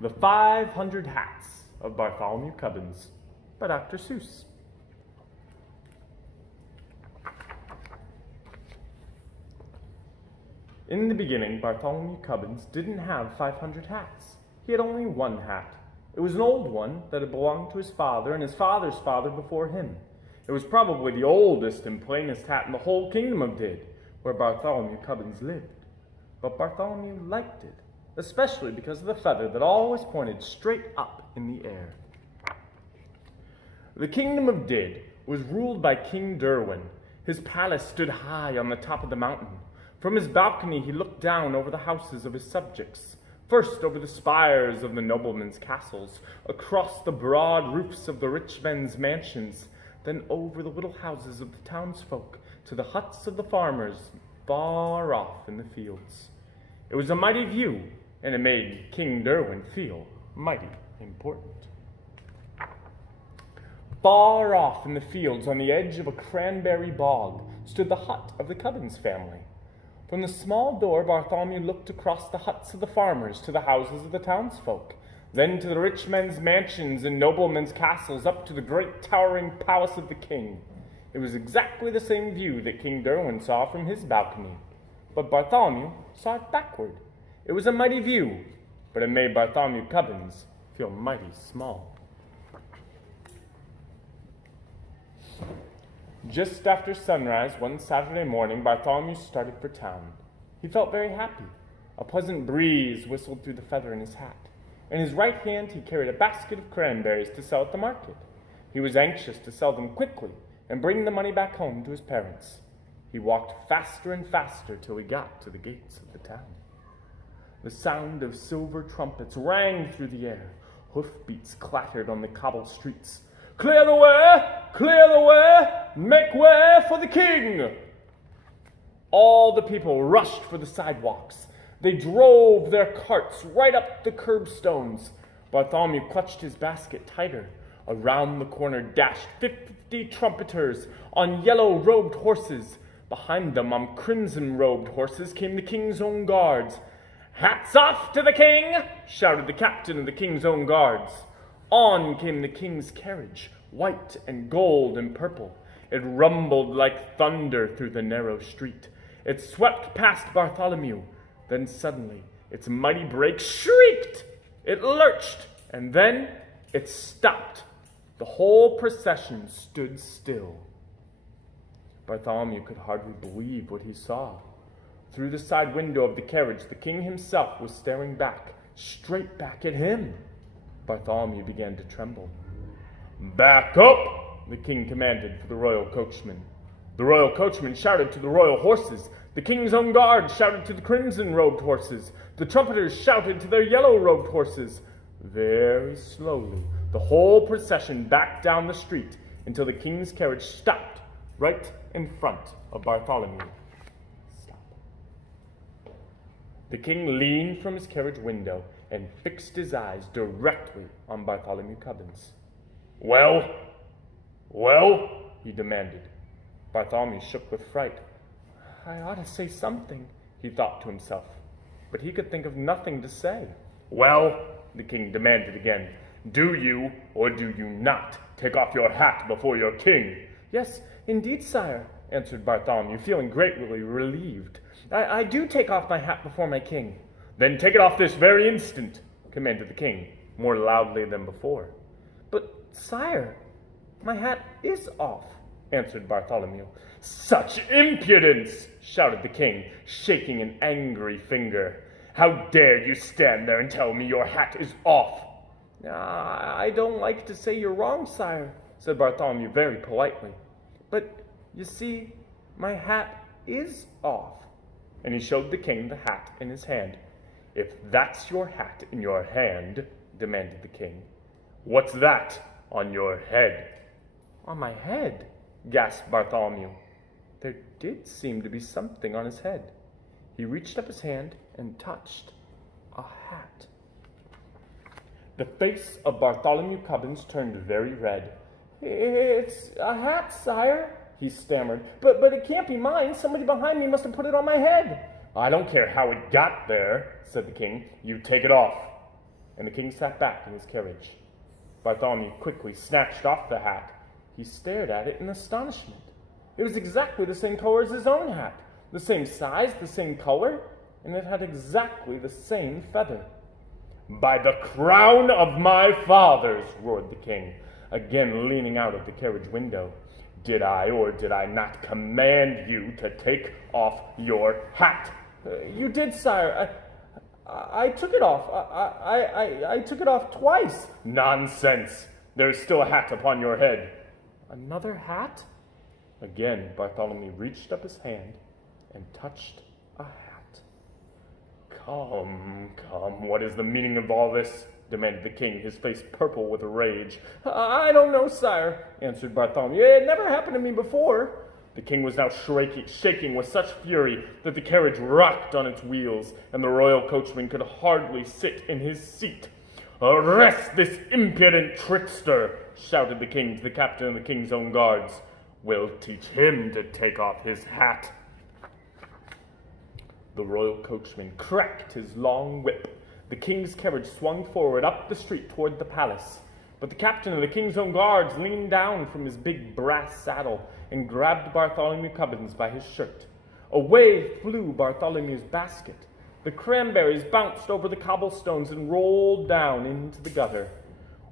The 500 Hats of Bartholomew Cubbins by Dr. Seuss. In the beginning, Bartholomew Cubbins didn't have 500 hats. He had only one hat. It was an old one that had belonged to his father and his father's father before him. It was probably the oldest and plainest hat in the whole kingdom of Did, where Bartholomew Cubbins lived. But Bartholomew liked it, especially because of the feather that always pointed straight up in the air. The kingdom of Did was ruled by King Derwin. His palace stood high on the top of the mountain. From his balcony he looked down over the houses of his subjects, first over the spires of the noblemen's castles, across the broad roofs of the rich men's mansions, then over the little houses of the townsfolk, to the huts of the farmers far off in the fields. It was a mighty view, and it made King Derwin feel mighty important. Far off in the fields, on the edge of a cranberry bog, stood the hut of the Cubbins family. From the small door, Bartholomew looked across the huts of the farmers to the houses of the townsfolk, then to the rich men's mansions and noblemen's castles, up to the great towering palace of the king. It was exactly the same view that King Derwin saw from his balcony, but Bartholomew saw it backward. It was a mighty view, but it made Bartholomew Cubbins feel mighty small. Just after sunrise one Saturday morning, Bartholomew started for town. He felt very happy. A pleasant breeze whistled through the feather in his hat. In his right hand he carried a basket of cranberries to sell at the market. He was anxious to sell them quickly and bring the money back home to his parents. He walked faster and faster till he got to the gates of the town. The sound of silver trumpets rang through the air. Hoofbeats clattered on the cobbled streets. "Clear the way, make way for the king!" All the people rushed for the sidewalks. They drove their carts right up the curbstones. Bartholomew clutched his basket tighter. Around the corner dashed 50 trumpeters on yellow-robed horses. Behind them, on crimson-robed horses, came the king's own guards. "Hats off to the king!" shouted the captain of the king's own guards. On came the king's carriage, white and gold and purple. It rumbled like thunder through the narrow street. It swept past Bartholomew. Then suddenly, its mighty brakes shrieked. It lurched, and then it stopped. The whole procession stood still. Bartholomew could hardly believe what he saw. Through the side window of the carriage, the king himself was staring back, straight back at him. Bartholomew began to tremble. "Back up!" the king commanded for the royal coachman. The royal coachman shouted to the royal horses. The king's own guard shouted to the crimson-robed horses. The trumpeters shouted to their yellow-robed horses. Very slowly, the whole procession backed down the street until the king's carriage stopped right in front of Bartholomew. Stop. The king leaned from his carriage window and fixed his eyes directly on Bartholomew Cubbins. Well, he demanded. Bartholomew shook with fright. I ought to say something, he thought to himself, but he could think of nothing to say. Well, the king demanded again, do you or do you not take off your hat before your king? Yes, indeed, sire, answered Bartholomew, feeling greatly relieved. I do take off my hat before my king. Then take it off this very instant, commanded the king, more loudly than before. But, sire, my hat is off, answered Bartholomew. Such impudence, shouted the king, shaking an angry finger. How dare you stand there and tell me your hat is off? I don't like to say you're wrong, sire, said Bartholomew very politely. But, you see, my hat is off. And he showed the king the hat in his hand. If that's your hat in your hand, demanded the king, what's that on your head? On my head, gasped Bartholomew. There did seem to be something on his head. He reached up his hand and touched a hat. The face of Bartholomew Cubbins turned very red. It's a hat, sire, he stammered. But it can't be mine. Somebody behind me must have put it on my head. I don't care how it got there, said the king. You take it off. and the king sat back in his carriage. Bartholomew quickly snatched off the hat. He stared at it in astonishment. It was exactly the same color as his own hat, the same size, the same color, and it had exactly the same feather. "By the crown of my fathers," roared the king, again leaning out of the carriage window, "did I or did I not command you to take off your hat?" "You did, sire. I took it off. I took it off twice." "Nonsense! There is still a hat upon your head." "Another hat?" Again, Bartholomew reached up his hand and touched a hat. Come, what is the meaning of all this?" demanded the king, his face purple with rage. "I don't know, sire," answered Bartholomew. "It never happened to me before." The king was now shaking with such fury that the carriage rocked on its wheels, and the royal coachman could hardly sit in his seat. "Arrest this impudent trickster!" shouted the king to the captain of the king's own guards. "We'll teach him to take off his hat." The royal coachman cracked his long whip. The king's carriage swung forward up the street toward the palace. But the captain of the king's own guards leaned down from his big brass saddle and grabbed Bartholomew Cubbins by his shirt. Away flew Bartholomew's basket. The cranberries bounced over the cobblestones and rolled down into the gutter.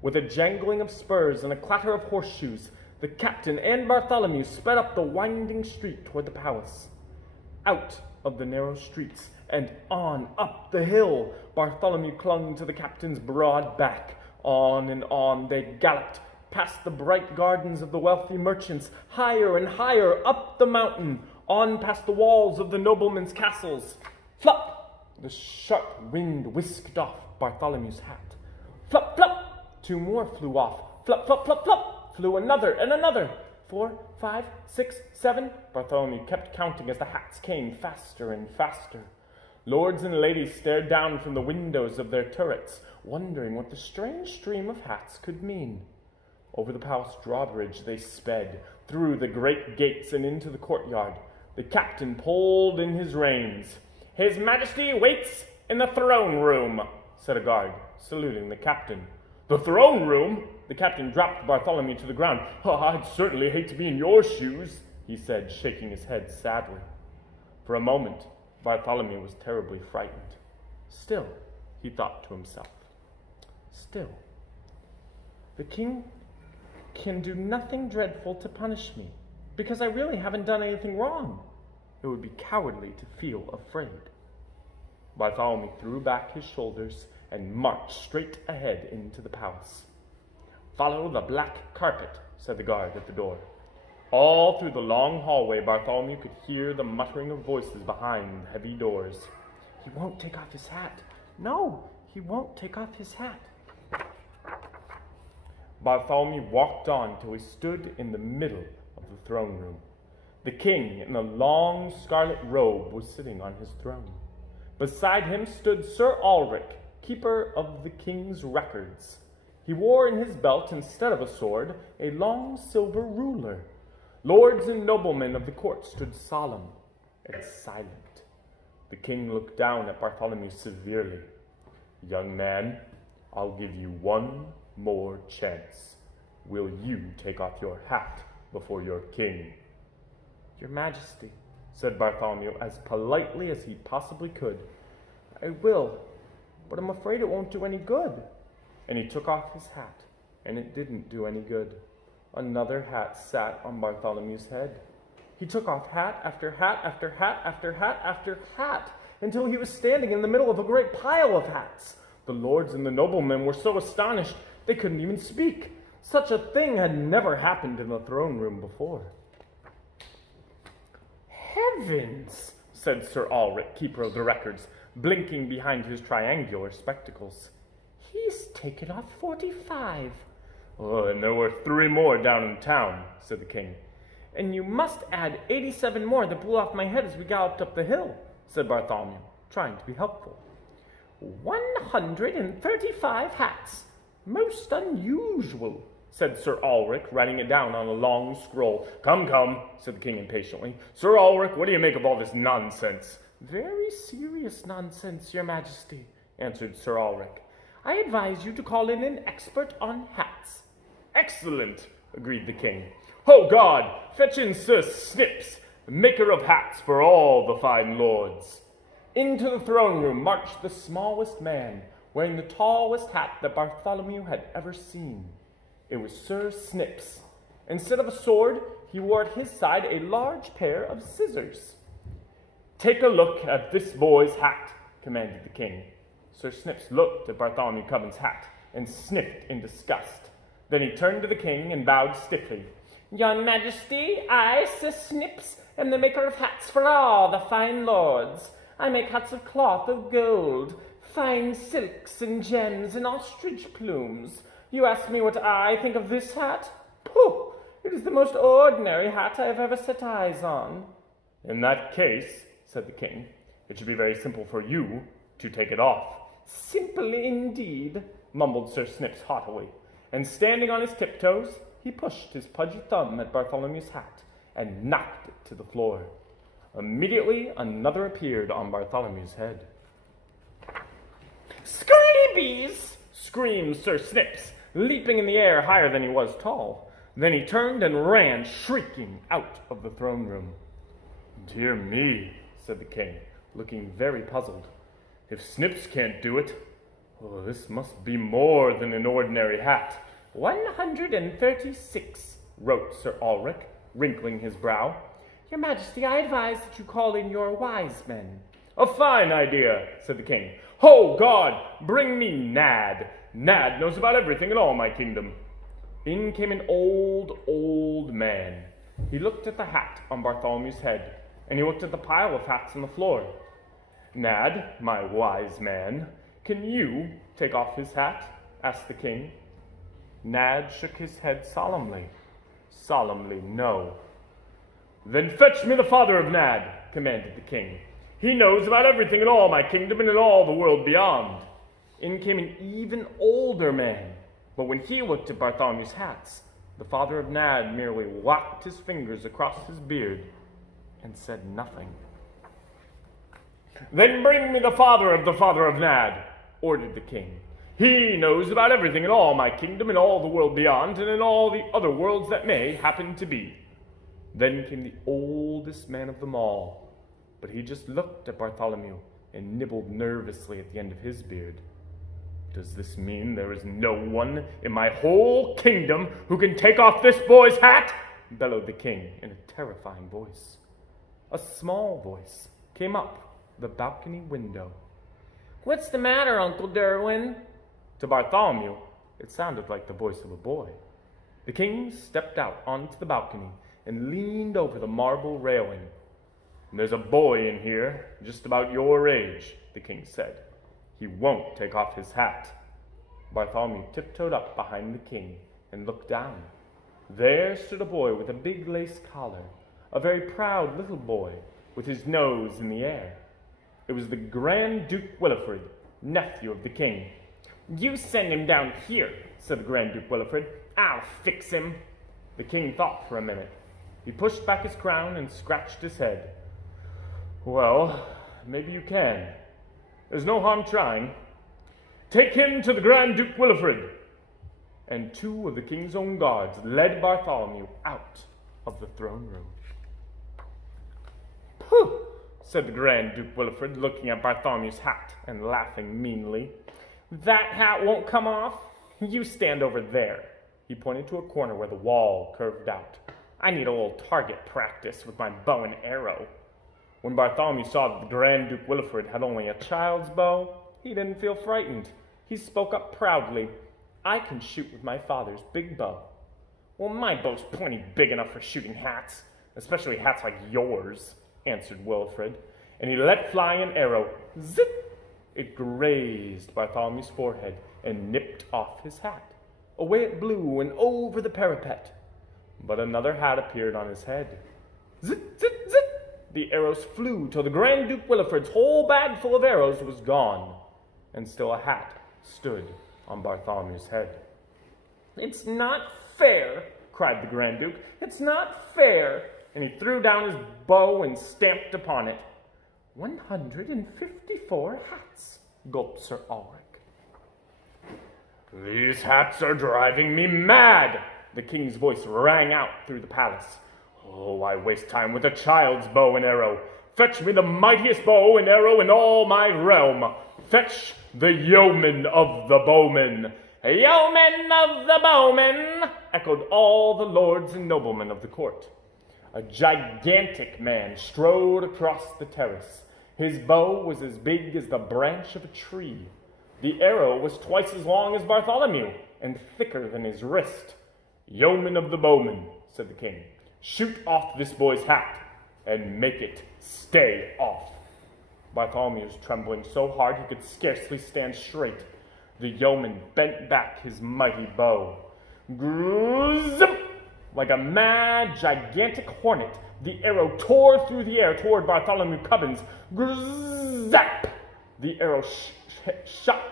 With a jangling of spurs and a clatter of horseshoes, the captain and Bartholomew sped up the winding street toward the palace. Out of the narrow streets and on up the hill, Bartholomew clung to the captain's broad back. On and on they galloped, past the bright gardens of the wealthy merchants, higher and higher up the mountain, on past the walls of the noblemen's castles. Flop! The sharp wind whisked off Bartholomew's hat. Flop, flop! 2 more flew off. Flop, flop, flop, flop! Flew another and another. 4, 5, 6, 7. Bartholomew kept counting as the hats came faster and faster. Lords and ladies stared down from the windows of their turrets, wondering what the strange stream of hats could mean. Over the palace drawbridge they sped, through the great gates and into the courtyard. The captain pulled in his reins. "His Majesty waits in the throne room," said a guard, saluting the captain. "The throne room?" The captain dropped Bartholomew to the ground. "I'd certainly hate to be in your shoes," he said, shaking his head sadly. For a moment, Bartholomew was terribly frightened. Still, he thought to himself, still, the king can do nothing dreadful to punish me, because I really haven't done anything wrong. It would be cowardly to feel afraid. Bartholomew threw back his shoulders and marched straight ahead into the palace. "Follow the black carpet," said the guard at the door. All through the long hallway, Bartholomew could hear the muttering of voices behind the heavy doors. "He won't take off his hat. No, he won't take off his hat." Bartholomew walked on till he stood in the middle of the throne room. The king, in a long scarlet robe, was sitting on his throne. Beside him stood Sir Ulrich, keeper of the king's records. He wore in his belt, instead of a sword, a long silver ruler. Lords and noblemen of the court stood solemn and silent. The king looked down at Bartholomew severely. "Young man, I'll give you one more chance. Will you take off your hat before your king?" "Your Majesty," said Bartholomew as politely as he possibly could, "I will, but I'm afraid it won't do any good." And he took off his hat, and it didn't do any good. Another hat sat on Bartholomew's head. He took off hat after hat after hat after hat after hat, until he was standing in the middle of a great pile of hats. The lords and the noblemen were so astonished they couldn't even speak. Such a thing had never happened in the throne room before. "Heavens!" said Sir Ulrich, keeper of the records, blinking behind his triangular spectacles. "He's taken off 45. "Oh, and there were 3 more down in town," said the king. "And you must add 87 more that blew off my head as we galloped up the hill," said Bartholomew, trying to be helpful. 135 hats. Most unusual," said Sir Ulrich, writing it down on a long scroll. Come, said the king impatiently. "Sir Ulrich, what do you make of all this nonsense?" "Very serious nonsense, your Majesty," answered Sir Ulrich. I advise you to call in an expert on hats." "Excellent," agreed the king. "Oh God, fetch in Sir Snips, maker of hats for all the fine lords." Into the throne room marched the smallest man, wearing the tallest hat that Bartholomew had ever seen. It was Sir Snips. Instead of a sword, he wore at his side a large pair of scissors. "Take a look at this boy's hat," commanded the king. Sir Snips looked at Bartholomew Cubbins' hat and sniffed in disgust. Then he turned to the king and bowed stiffly. "Your Majesty, I, Sir Snips, am the maker of hats for all the fine lords. I make hats of cloth of gold, fine silks and gems and ostrich plumes. You ask me what I think of this hat? Pooh! It is the most ordinary hat I have ever set eyes on." "In that case," said the king, "it should be very simple for you to take it off." "Simple indeed," mumbled Sir Snips haughtily, and standing on his tiptoes, he pushed his pudgy thumb at Bartholomew's hat and knocked it to the floor. Immediately, another appeared on Bartholomew's head. "Scrabies!" screamed Sir Snips, leaping in the air higher than he was tall. Then he turned and ran, shrieking, out of the throne room. "Dear me," said the king, looking very puzzled. "If Snips can't do it, well, this must be more than an ordinary hat." 136, wrote Sir Ulrich, wrinkling his brow. "Your Majesty, I advise that you call in your wise men." "A fine idea," said the king. "Oh, God, bring me Nad. Nad knows about everything in all my kingdom." In came an old man. He looked at the hat on Bartholomew's head, and he looked at the pile of hats on the floor. "Nad, my wise man, can you take off his hat?" asked the king. Nad shook his head solemnly. Solemnly, no. "Then fetch me the father of Nad," commanded the king. "He knows about everything in all my kingdom and in all the world beyond." In came an even older man, but when he looked at Bartholomew's hats, the father of Nad merely locked his fingers across his beard and said nothing. "Then bring me the father of Nad," ordered the king. "He knows about everything in all my kingdom and all the world beyond and in all the other worlds that may happen to be." Then came the oldest man of them all, but he just looked at Bartholomew and nibbled nervously at the end of his beard. "Does this mean there is no one in my whole kingdom who can take off this boy's hat?" bellowed the king in a terrifying voice. A small voice came up the balcony window. "What's the matter, Uncle Derwin?" To Bartholomew, it sounded like the voice of a boy. The king stepped out onto the balcony and leaned over the marble railing. "There's a boy in here, just about your age," the king said. "He won't take off his hat." Bartholomew tiptoed up behind the king and looked down. There stood a boy with a big lace collar, a very proud little boy with his nose in the air. It was the Grand Duke Wilfrid, nephew of the king. "You send him down here," said the Grand Duke Wilfrid. "I'll fix him." The king thought for a minute. He pushed back his crown and scratched his head. "Well, maybe you can. There's no harm trying. Take him to the Grand Duke Wilfrid." And two of the king's own guards led Bartholomew out of the throne room. "Pooh!" said the Grand Duke Wilfrid, looking at Bartholomew's hat and laughing meanly. "That hat won't come off. You stand over there." He pointed to a corner where the wall curved out. "I need a little target practice with my bow and arrow." When Bartholomew saw that the Grand Duke Wilfrid had only a child's bow, he didn't feel frightened. He spoke up proudly. "I can shoot with my father's big bow." "Well, my bow's plenty big enough for shooting hats, especially hats like yours," answered Wilfrid, and he let fly an arrow. Zip! It grazed Bartholomew's forehead and nipped off his hat. Away it blew and over the parapet. But another hat appeared on his head. Zip, zip, zip! The arrows flew till the Grand Duke Wilfrid's whole bag full of arrows was gone, and still a hat stood on Bartholomew's head. "It's not fair!" cried the Grand Duke. "It's not fair!" And he threw down his bow and stamped upon it. 154 hats, gulped Sir Ulrich. These hats are driving me mad! The king's voice rang out through the palace. Oh, I waste time with a child's bow and arrow. Fetch me the mightiest bow and arrow in all my realm. Fetch the yeoman of the bowmen. Yeoman of the bowmen, echoed all the lords and noblemen of the court. A gigantic man strode across the terrace. His bow was as big as the branch of a tree. The arrow was twice as long as Bartholomew and thicker than his wrist. Yeoman of the bowmen, said the king, shoot off this boy's hat and make it stay off. Bartholomew was trembling so hard he could scarcely stand straight. The yeoman bent back his mighty bow. Grrrr-zip! Like a mad, gigantic hornet, the arrow tore through the air toward Bartholomew Cubbins. Grrrr-zap! The arrow shot,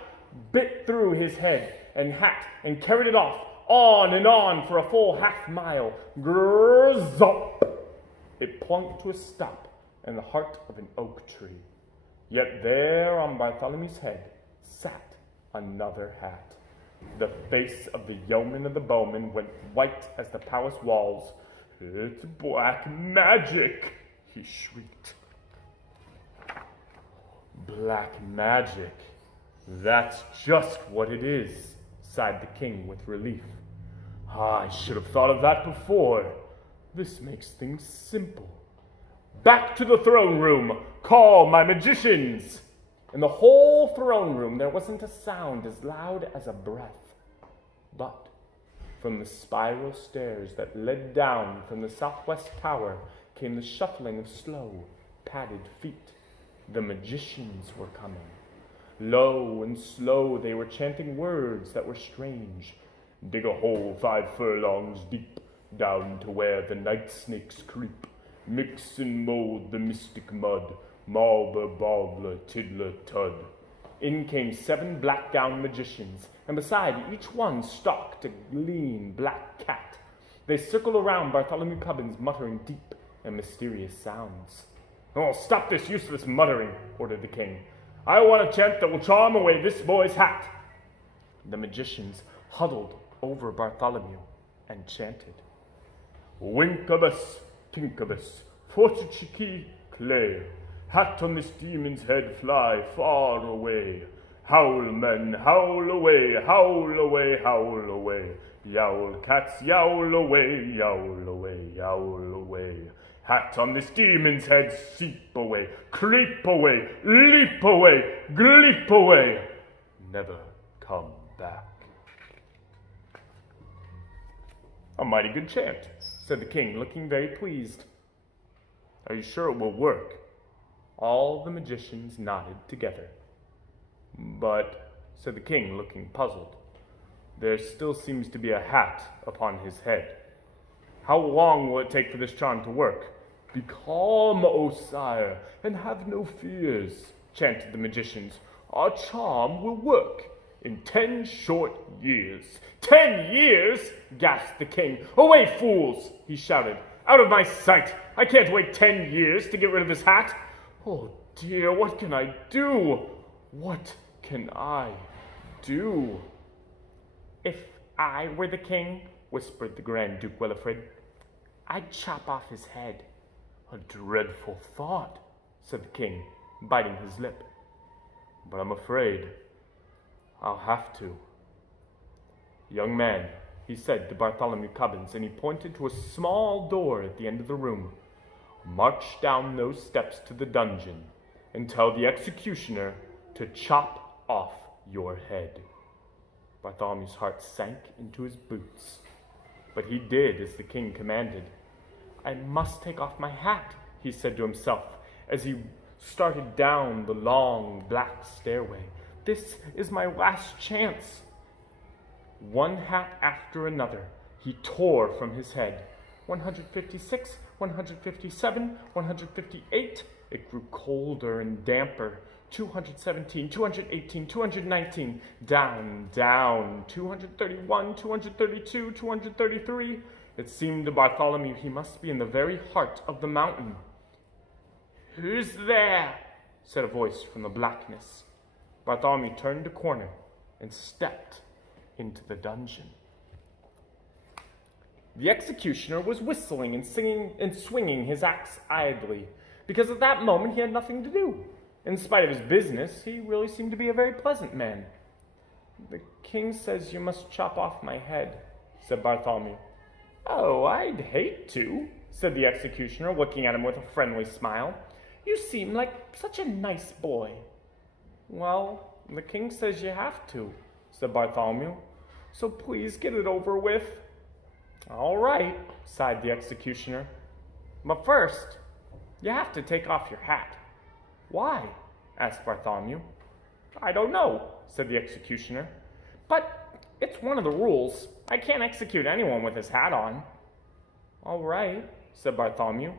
bit through his head and hat, and carried it off, on and on for a full half-mile. Grrrr-zop! It plunked to a stop in the heart of an oak tree. Yet there on Bartholomew's head sat another hat. The face of the yeoman of the bowmen went white as the palace walls. It's black magic, he shrieked. Black magic. That's just what it is, sighed the king with relief. I should have thought of that before. This makes things simple. Back to the throne room. Call my magicians. In the whole throne room, there wasn't a sound as loud as a breath. But from the spiral stairs that led down from the southwest tower came the shuffling of slow, padded feet. The magicians were coming. Low and slow they were chanting words that were strange. Dig a hole 5 furlongs deep, down to where the night snakes creep. Mix and mold the mystic mud, Malber, Bobler, Tiddler, Tud. In came 7 black-gowned magicians, and beside each one stalked a lean black cat. They circled around Bartholomew Cubbins, muttering deep and mysterious sounds. Oh, stop this useless muttering, ordered the king. I want a chant that will charm away this boy's hat. The magicians huddled over Bartholomew and chanted. Winkabus, Tinkabus, Fortichici, Clay. Hat on this demon's head, fly far away. Howl, men, howl away, howl away, howl away. Yowl, cats, yowl away, yowl away, yowl away. Hat on this demon's head, seep away, creep away, leap away, gleep away. Never come back. A mighty good chant, said the king, looking very pleased. Are you sure it will work? All the magicians nodded together. But, said the king, looking puzzled, there still seems to be a hat upon his head. How long will it take for this charm to work? Be calm, O sire, and have no fears, chanted the magicians. Our charm will work in 10 short years. 10 years? Gasped the king. Away, fools, he shouted. Out of my sight. I can't wait 10 years to get rid of his hat. Oh dear, what can I do? What can I do? If I were the king, whispered the Grand Duke Winifred, I'd chop off his head. A dreadful thought, said the king, biting his lip. But I'm afraid I'll have to. Young man, he said to Bartholomew Cubbins, and he pointed to a small door at the end of the room. March down those steps to the dungeon and tell the executioner to chop off your head. Bartholomew's heart sank into his boots, but he did as the king commanded. I must take off my hat, he said to himself as he started down the long black stairway. This is my last chance. One hat after another he tore from his head. 156, 157, 158. It grew colder and damper. 217, 218, 219. Down, down. 231, 232, 233. It seemed to Bartholomew he must be in the very heart of the mountain. Who's there? Said a voice from the blackness. Bartholomew turned a corner and stepped into the dungeon. The executioner was whistling and singing and swinging his axe idly, because at that moment he had nothing to do. In spite of his business, he really seemed to be a very pleasant man. "The king says you must chop off my head," said Bartholomew. "Oh, I'd hate to," said the executioner, looking at him with a friendly smile. "You seem like such a nice boy." "Well, the king says you have to," said Bartholomew, "so please get it over with." "All right," sighed the executioner. "But first, you have to take off your hat." "Why?" asked Bartholomew. "I don't know," said the executioner. "But it's one of the rules. I can't execute anyone with his hat on." "All right," said Bartholomew.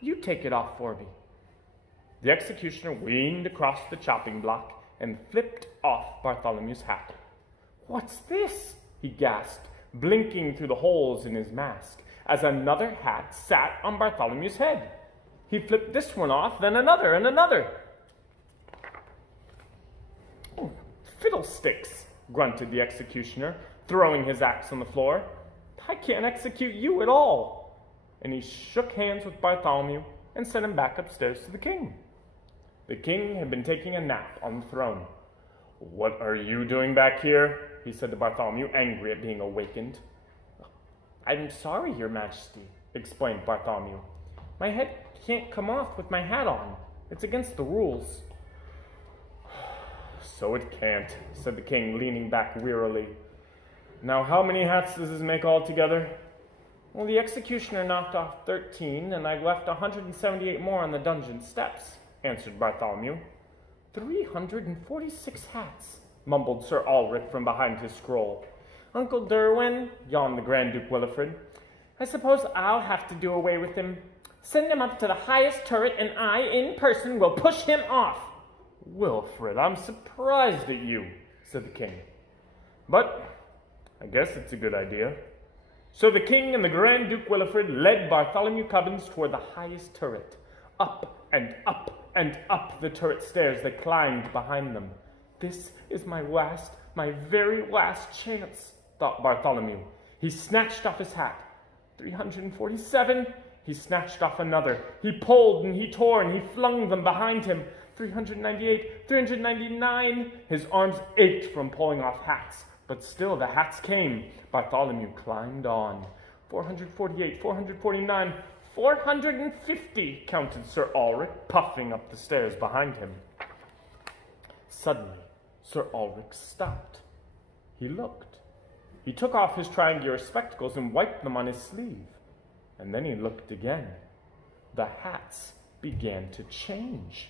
"You take it off for me." The executioner leaned across the chopping block and flipped off Bartholomew's hat. "What's this?" he gasped, blinking through the holes in his mask, as another hat sat on Bartholomew's head. He flipped this one off, then another and another. "Oh, fiddlesticks," grunted the executioner, throwing his axe on the floor. "I can't execute you at all." And he shook hands with Bartholomew and sent him back upstairs to the king. The king had been taking a nap on the throne. "What are you doing back here?" he said to Bartholomew, angry at being awakened. "I'm sorry, Your Majesty," explained Bartholomew. "My head can't come off with my hat on. It's against the rules." "So it can't," said the king, leaning back wearily. "Now, how many hats does this make altogether?" "Well, the executioner knocked off 13, and I've left 178 more on the dungeon steps," answered Bartholomew. 346 hats, mumbled Sir Ulrich from behind his scroll. "Uncle Derwin," yawned the Grand Duke Wilfrid, "I suppose I'll have to do away with him. Send him up to the highest turret, and I, in person, will push him off." "Wilfrid, I'm surprised at you," said the king. "But I guess it's a good idea." So the king and the Grand Duke Wilfrid led Bartholomew Cubbins toward the highest turret. Up and up and up the turret stairs they climbed behind them. "This is my very last chance," thought Bartholomew. He snatched off his hat. 347. He snatched off another. He pulled and he tore and he flung them behind him. 398, 399. His arms ached from pulling off hats, but still the hats came. Bartholomew climbed on. 448, 449, 450, counted Sir Ulrich, puffing up the stairs behind him. Suddenly, Sir Ulrich stopped. He looked. He took off his triangular spectacles and wiped them on his sleeve. And then he looked again. The hats began to change.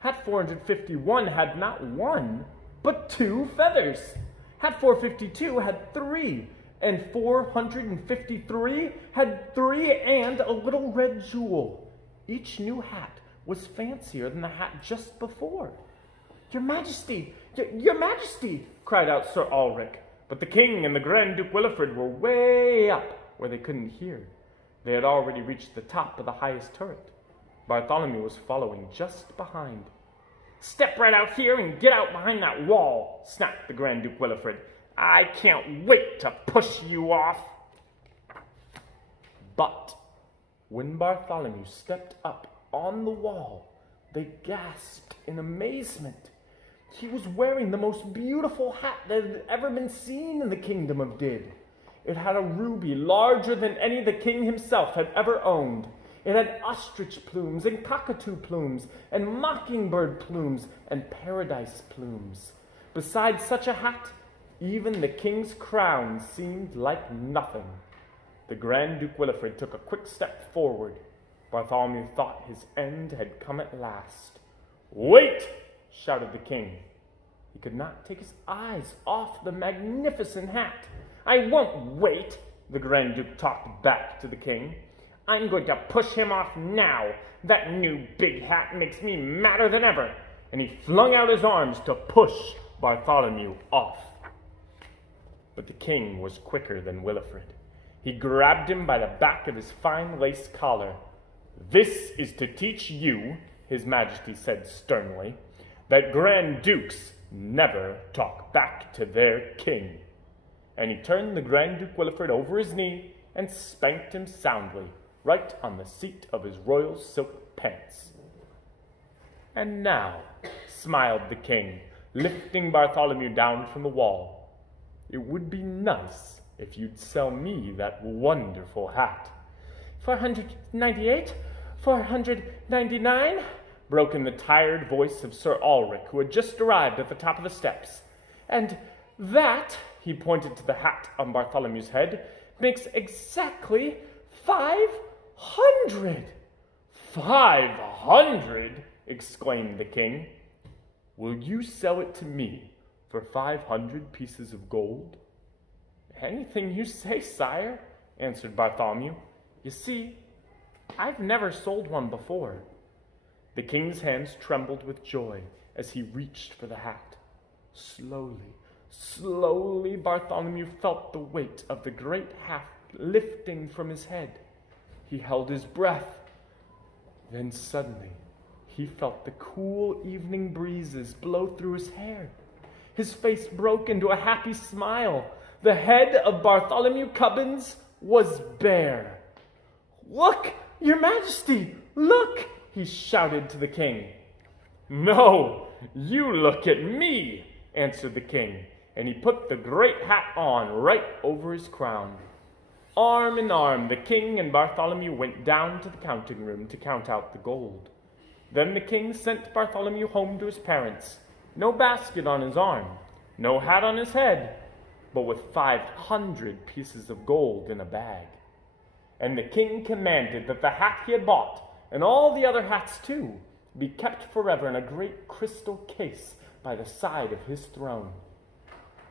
Hat 451 had not one, but 2 feathers. Hat 452 had 3, and 453 had 3 and a little red jewel. Each new hat was fancier than the hat just before. "Your Majesty! Your Majesty!" cried out Sir Ulrich. But the king and the Grand Duke Wilfrid were way up where they couldn't hear. They had already reached the top of the highest turret. Bartholomew was following just behind. "Step right out here and get out behind that wall," snapped the Grand Duke Wilfrid. "I can't wait to push you off." But when Bartholomew stepped up on the wall, they gasped in amazement. He was wearing the most beautiful hat that had ever been seen in the kingdom of Did. It had a ruby larger than any the king himself had ever owned. It had ostrich plumes and cockatoo plumes and mockingbird plumes and paradise plumes. Besides such a hat, even the king's crown seemed like nothing. The Grand Duke Wilfrid took a quick step forward. Bartholomew thought his end had come at last. "Wait!" shouted the king. He could not take his eyes off the magnificent hat. "I won't wait," the Grand Duke talked back to the king. "I'm going to push him off now. That new big hat makes me madder than ever." And he flung out his arms to push Bartholomew off. But the king was quicker than Wilfrid. He grabbed him by the back of his fine lace collar. "This is to teach you," His Majesty said sternly, "that Grand Dukes never talk back to their king. And he turned the Grand Duke Williford over his knee and spanked him soundly, right on the seat of his royal silk pants. And now, smiled the king, lifting Bartholomew down from the wall, it would be nice if you'd sell me that wonderful hat. 498? 499? Broke in the tired voice of Sir Ulrich, who had just arrived at the top of the steps. And that, he pointed to the hat on Bartholomew's head, makes exactly 500. 500? Exclaimed the king. Will you sell it to me for 500 pieces of gold? Anything you say, sire, answered Bartholomew. You see, I've never sold one before. The king's hands trembled with joy as he reached for the hat. Slowly, slowly, Bartholomew felt the weight of the great hat lifting from his head. He held his breath. Then suddenly, he felt the cool evening breezes blow through his hair. His face broke into a happy smile. The head of Bartholomew Cubbins was bare. Look, your majesty, look, he shouted to the king. No, you look at me, answered the king, and he put the great hat on right over his crown. Arm in arm, the king and Bartholomew went down to the counting room to count out the gold. Then the king sent Bartholomew home to his parents, no basket on his arm, no hat on his head, but with 500 pieces of gold in a bag. And the king commanded that the hat he had bought, and all the other hats too, be kept forever in a great crystal case by the side of his throne.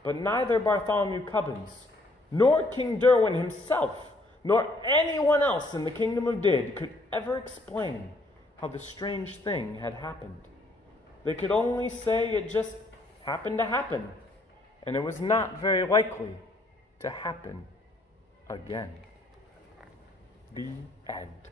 But neither Bartholomew Cubbins, nor King Derwin himself, nor anyone else in the kingdom of Did could ever explain how the strange thing had happened. They could only say it just happened to happen, and it was not very likely to happen again. The end.